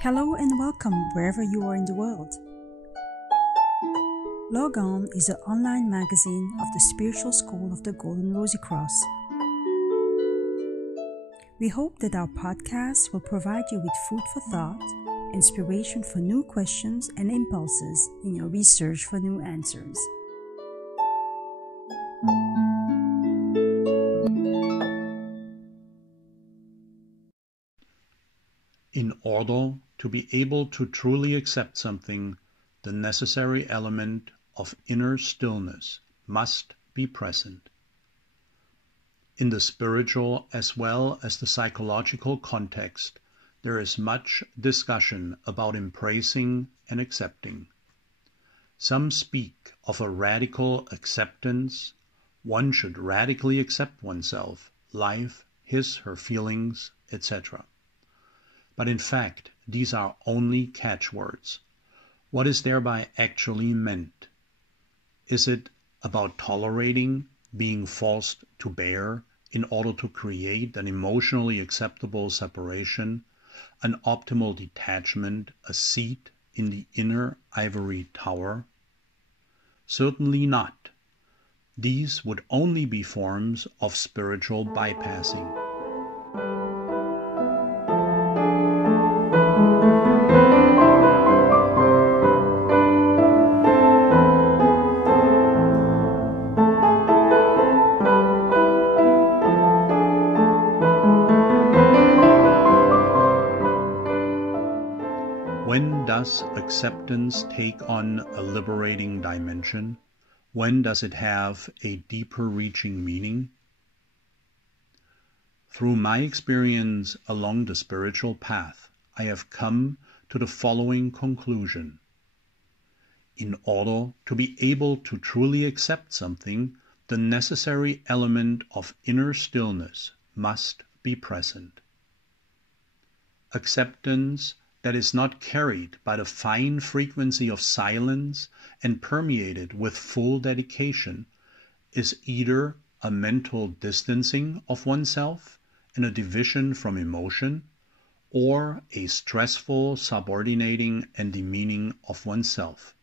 Hello and welcome wherever you are in the world. LOGON is an online magazine of the spiritual school of the Golden Rosycross. We hope that our podcast will provide you with food for thought, inspiration for new questions and impulses in your research for new answers. In order to be able to truly accept something, the necessary element of inner stillness must be present. In the spiritual as well as the psychological context, there is much discussion about embracing and accepting. Some speak of a radical acceptance. One should radically accept oneself, life, her feelings, etc. But in fact, these are only catchwords. What is thereby actually meant? Is it about tolerating, being forced to bear in order to create an emotionally acceptable separation, an optimal detachment, a seat in the inner ivory tower? Certainly not. These would only be forms of spiritual bypassing. When does acceptance take on a liberating dimension? When does it have a deeper reaching meaning? Through my experience along the spiritual path, I have come to the following conclusion. In order to be able to truly accept something, the necessary element of inner stillness must be present. Acceptance that is not carried by the fine frequency of silence and permeated with full dedication is either a mental distancing of oneself and a division from emotion, or a stressful subordinating and demeaning of oneself.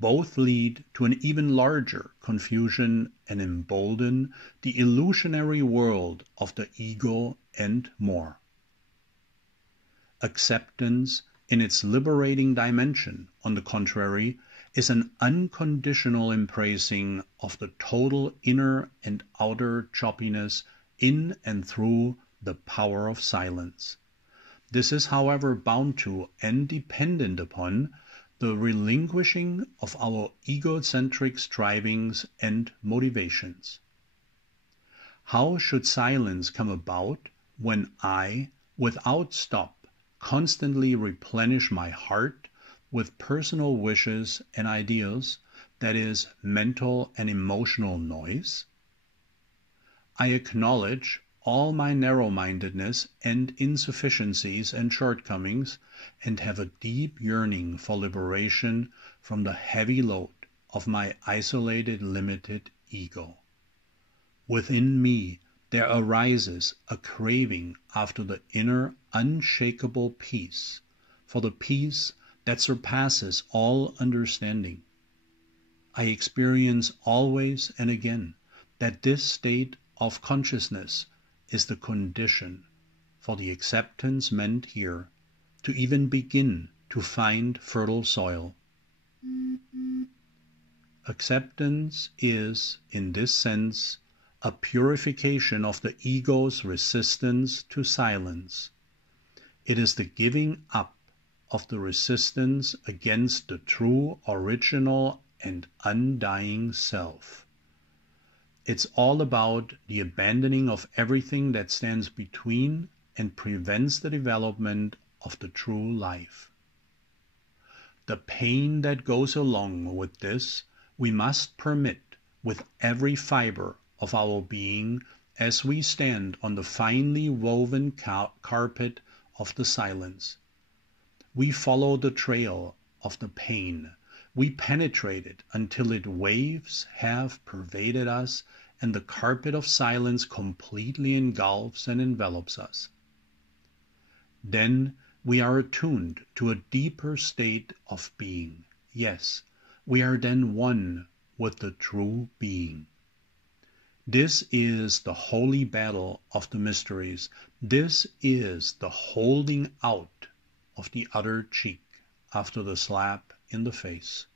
Both lead to an even larger confusion and embolden the illusionary world of the ego and more. Acceptance in its liberating dimension, on the contrary, is an unconditional embracing of the total inner and outer choppiness in and through the power of silence. This is, however, bound to and dependent upon the relinquishing of our egocentric strivings and motivations. How should silence come about when I, without stop, constantly replenish my heart with personal wishes and ideas, that is, mental and emotional noise? I acknowledge all my narrow-mindedness and insufficiencies and shortcomings, and have a deep yearning for liberation from the heavy load of my isolated, limited ego. Within me there arises a craving after the inner, unshakable peace, for the peace that surpasses all understanding. I experience always and again that this state of consciousness is the condition for the acceptance meant here to even begin to find fertile soil. Acceptance is, in this sense, a purification of the ego's resistance to silence. It is the giving up of the resistance against the true, original, and undying self. It's all about the abandoning of everything that stands between and prevents the development of the true life. The pain that goes along with this we must permit with every fiber of our being as we stand on the finely woven carpet of the silence. We follow the trail of the pain. We penetrate it until its waves have pervaded us and the carpet of silence completely engulfs and envelops us. Then we are attuned to a deeper state of being. Yes, we are then one with the true being. This is the holy battle of the mysteries. This is the holding out of the other cheek after the slap in the face.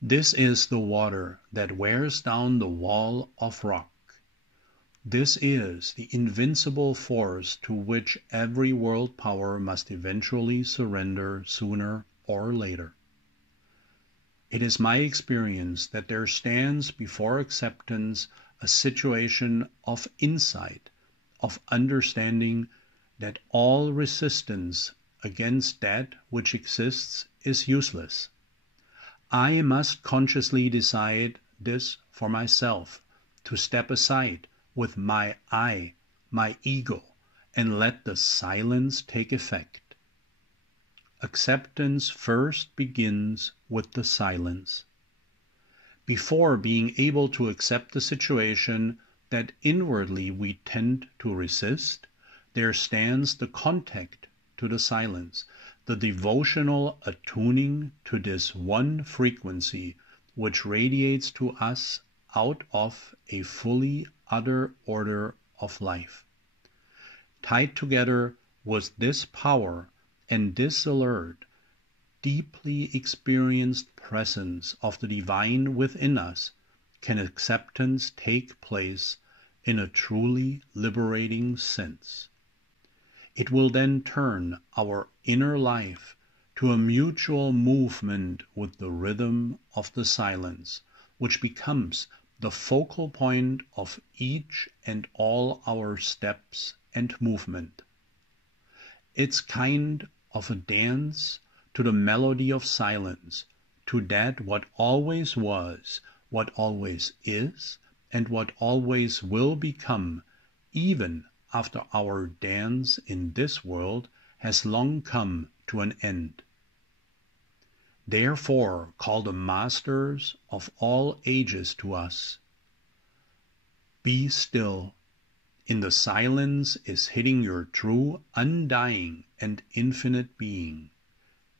This is the water that wears down the wall of rock. This is the invincible force to which every world power must eventually surrender sooner or later. It is my experience that there stands before acceptance a situation of insight, of understanding that all resistance against that which exists is useless. I must consciously decide this for myself, to step aside with my I, my ego, and let the silence take effect. Acceptance first begins with the silence. Before being able to accept the situation that inwardly we tend to resist, there stands the contact to the silence, the devotional attuning to this one frequency which radiates to us out of a fully other order of life. Tied together with this power and this alert, deeply experienced presence of the divine within us, can acceptance take place in a truly liberating sense. It will then turn our inner life to a mutual movement with the rhythm of the silence, which becomes the focal point of each and all our steps and movement. It's kind of a dance to the melody of silence, to that what always was, what always is, and what always will become, even after our dance in this world has long come to an end. Therefore call the masters of all ages to us. Be still. In the silence is hidden your true, undying, and infinite being.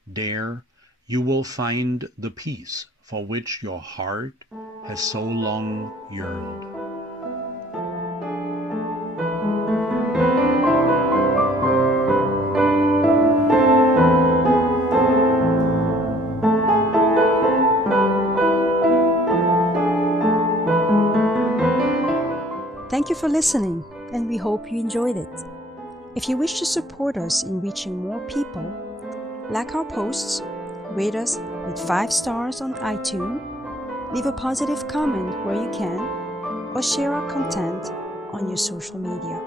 There you will find the peace for which your heart has so long yearned. Thank you for listening, and we hope you enjoyed it. If you wish to support us in reaching more people, like our posts, rate us with 5 stars on iTunes, leave a positive comment where you can, or share our content on your social media.